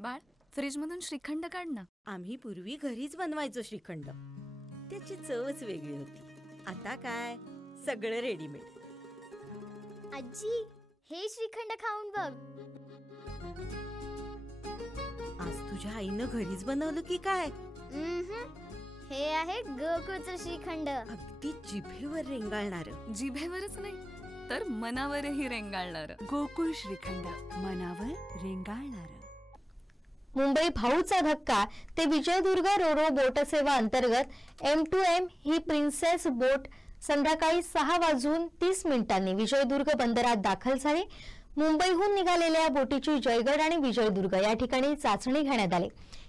बाळ, फ्रीजमधून श्रीखंड काढ ना. आम्ही पूर्वी घरीच बनवायचो श्रीखंड. त्याची चवच वेगळी होती. आता काय सगळं रेडीमेड. आजी, हे श्रीखंड खाऊन बघ. आज तुझ्या आईनं घरीच बनवलं की काय? हे आहे गोकुळचं श्रीखंड. अगदी जिभेवर रेंगाळणार. जिभेवरच नाही तर मनावरही रेंगाळणार. गोकुळ श्रीखंड, मनावर रेंगाळणार. मुंबई भाऊचा धक्का ते विजयदुर्ग रोरो बोट सेवा अंतर्गत M2M ही प्रिन्सेस बोट संध्याकाळी 6:30 विजयदुर्ग बंदरात दाखल झाली. मुंबईहून निघालेल्या या बोटीची जयगड आणि विजयदुर्ग या ठिकाणी चाचणी घेण्यात आली.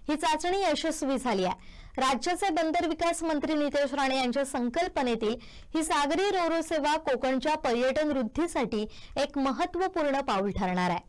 ही चाचणी यशस्वी झाली आहे. राज्याचे बंदर विकास मंत्री नितेश राणे यांच्या संकल्पनेतील ही सागरी रोरो सेवा कोकणच्या पर्यटन वृद्धीसाठी एक महत्त्वपूर्ण पाऊल ठरणार आहे.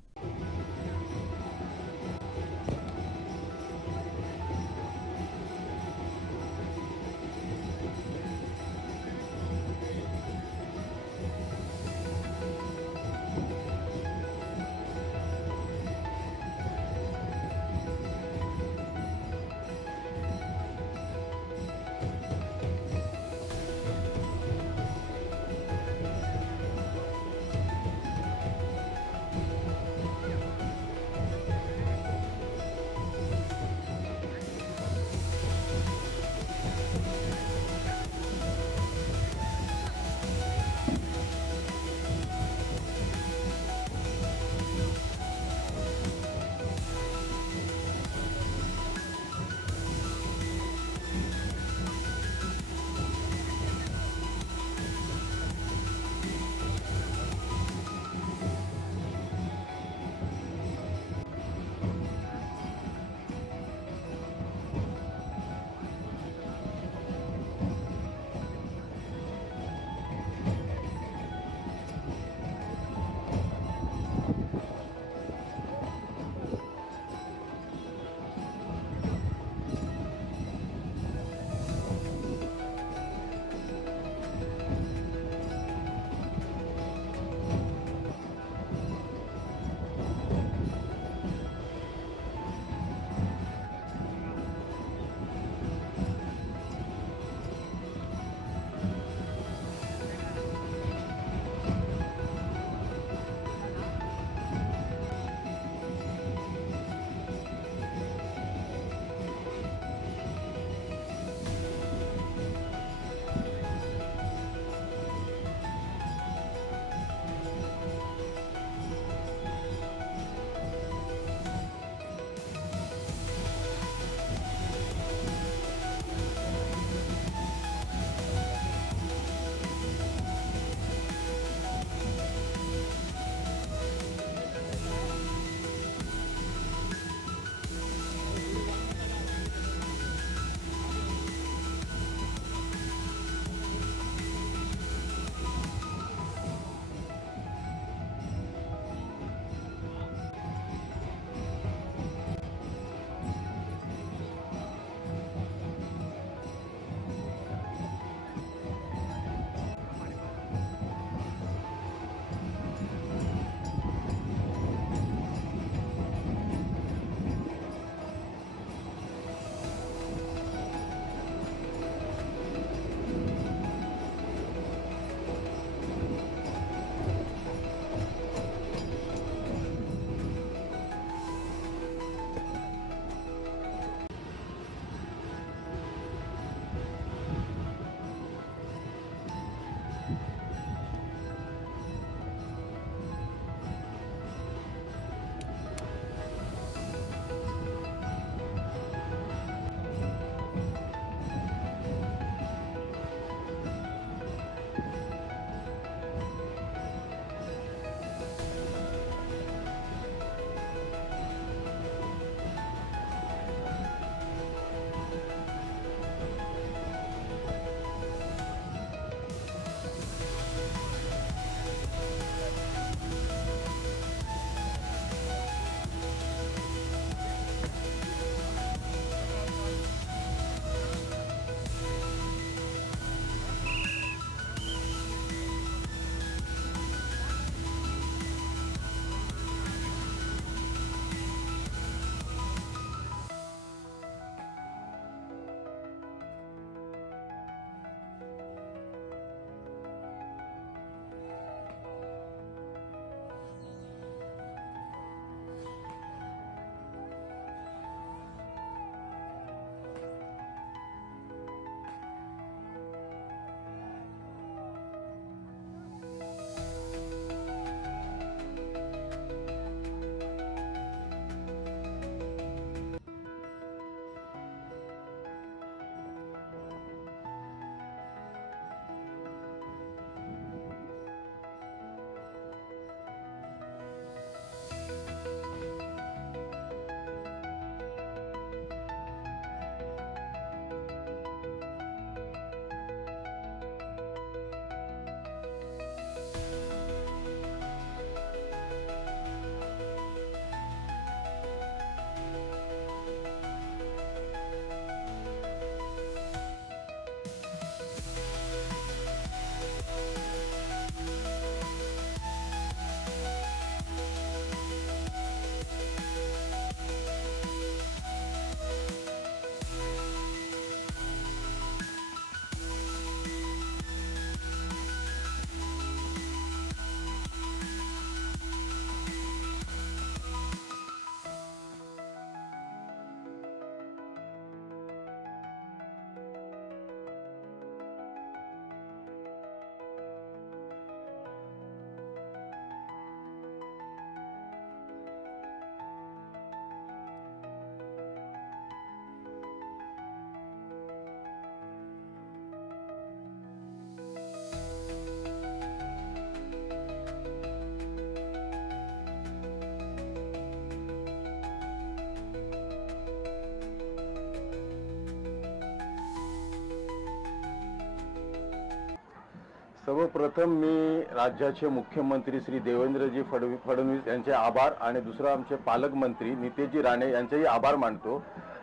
सर्वप्रथम मी राज्याचे मुख्यमंत्री श्री देवेंद्रजी फडणवीस यांचे आभार आणि दुसरा आमचे पालकमंत्री नितेशजी राणे यांचेही आभार मानतो.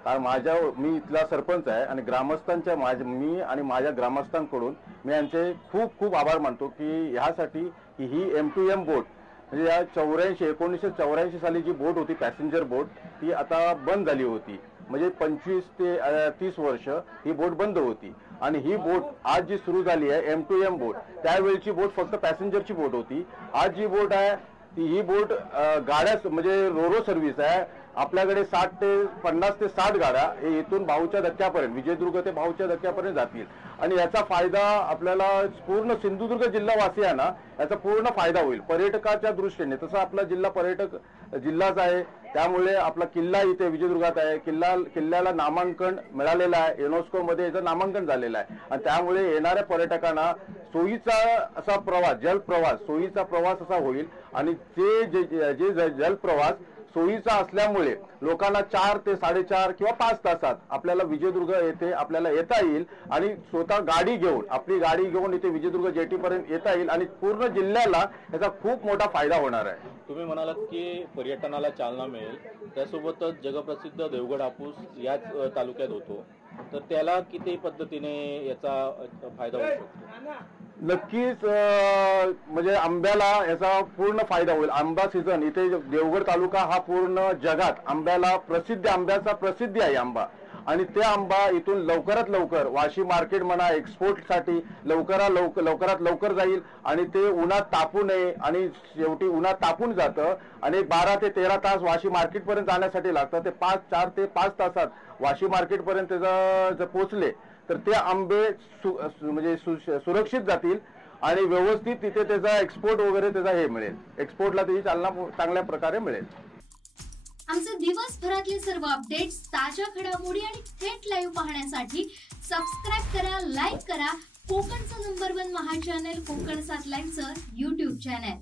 कारण मी इथला सरपंच आहे आणि मी आणि माझ्या ग्रामस्थांकडून मी यांचे खूप खूप आभार मानतो की ह्यासाठी की ही M2M बोट म्हणजे या 1984 साली जी बोट होती पॅसेंजर बोट ती आता बंद झाली होती. म्हणजे 25 ते 30 वर्ष ही बोट बंद होती आणि ही बोट आज जी सुरू झाली आहे M2M बोट, त्यावेळची बोट फक्त पॅसेंजरची बोट होती. आज जी बोट आहे ही बोट गाड्या म्हणजे रोरो सर्व्हिस आहे. आपल्याकडे 50 ते 60 गाड्या हे इथून भाऊच्या धक्क्यापर्यंत विजयदुर्ग ते भाऊच्या धक्क्यापर्यंत जातील आणि याचा फायदा आपल्याला पूर्ण सिंधुदुर्ग जिल्हावासियांना याचा पूर्ण फायदा होईल. पर्यटकाच्या दृष्टीने तसं आपला जिल्हा पर्यटक जिल्हाच आहे, त्यामुळे आपला किल्ला इथे विजयदुर्गात आहे. किल्ल्याला नामांकन मिळालेलं आहे, युनेस्को मध्ये याचं नामांकन झालेलं आहे आणि त्यामुळे येणाऱ्या पर्यटकांना सोयीचा असा प्रवास सोयीचा प्रवास असा होईल आणि जे जलप्रवास सोयीचा असल्यामुळे लोकांना 4 ते 4.5 किंवा 5 तासात आपल्याला विजयदुर्ग येथे आपल्याला येता येईल आणि स्वतः आपली गाडी घेऊन इथे विजयदुर्ग जेटी पर्यंत येता येईल आणि पूर्ण जिल्ह्याला याचा खूप मोठा फायदा होणार आहे. तुम्ही म्हणालात की पर्यटनाला चालना मिळेल, त्यासोबतच जगप्रसिद्ध देवगड हापूस याच तालुक्यात होतो, तर त्याला किती पद्धतीने याचा फायदा होऊ शकतो? नक्कीच म्हणजे आंब्याला याचा पूर्ण फायदा होईल. आंबा सीझन इथे देवगड तालुका हा पूर्ण जगात आंब्याचा प्रसिद्धी आहे आंबा आणि ते आंबा इथून लवकरात लवकर वाशी मार्केट म्हणा एक्सपोर्टसाठी लवकरात लवकर जाईल आणि ते उन्हात तापू नये आणि शेवटी उन्हात तापून जातं आणि 12 ते 13 तास वाशी मार्केट पर्यंत जाण्यासाठी लागतं. ते 4 ते 5 तासात वाशी मार्केट पर्यंत जर पोहोचले तर ते आंबे म्हणजे सुरक्षित जातील आणि व्यवस्थित तिथे त्याचा एक्सपोर्ट वगैरे त्याचा हे मिळेल, एक्सपोर्टला त्याची चालना चांगल्या प्रकारे मिळेल. आमचे दिवसभरातले सर्व अपडेट्स, ताज्या घडामोडी आणि थेट लाईव्ह पाहण्यासाठी सबस्क्राईब करा, लाईक करा कोकणचं नंबर 1 महा चॅनल कोकण 7 लाईव्हचं YouTube चॅनल.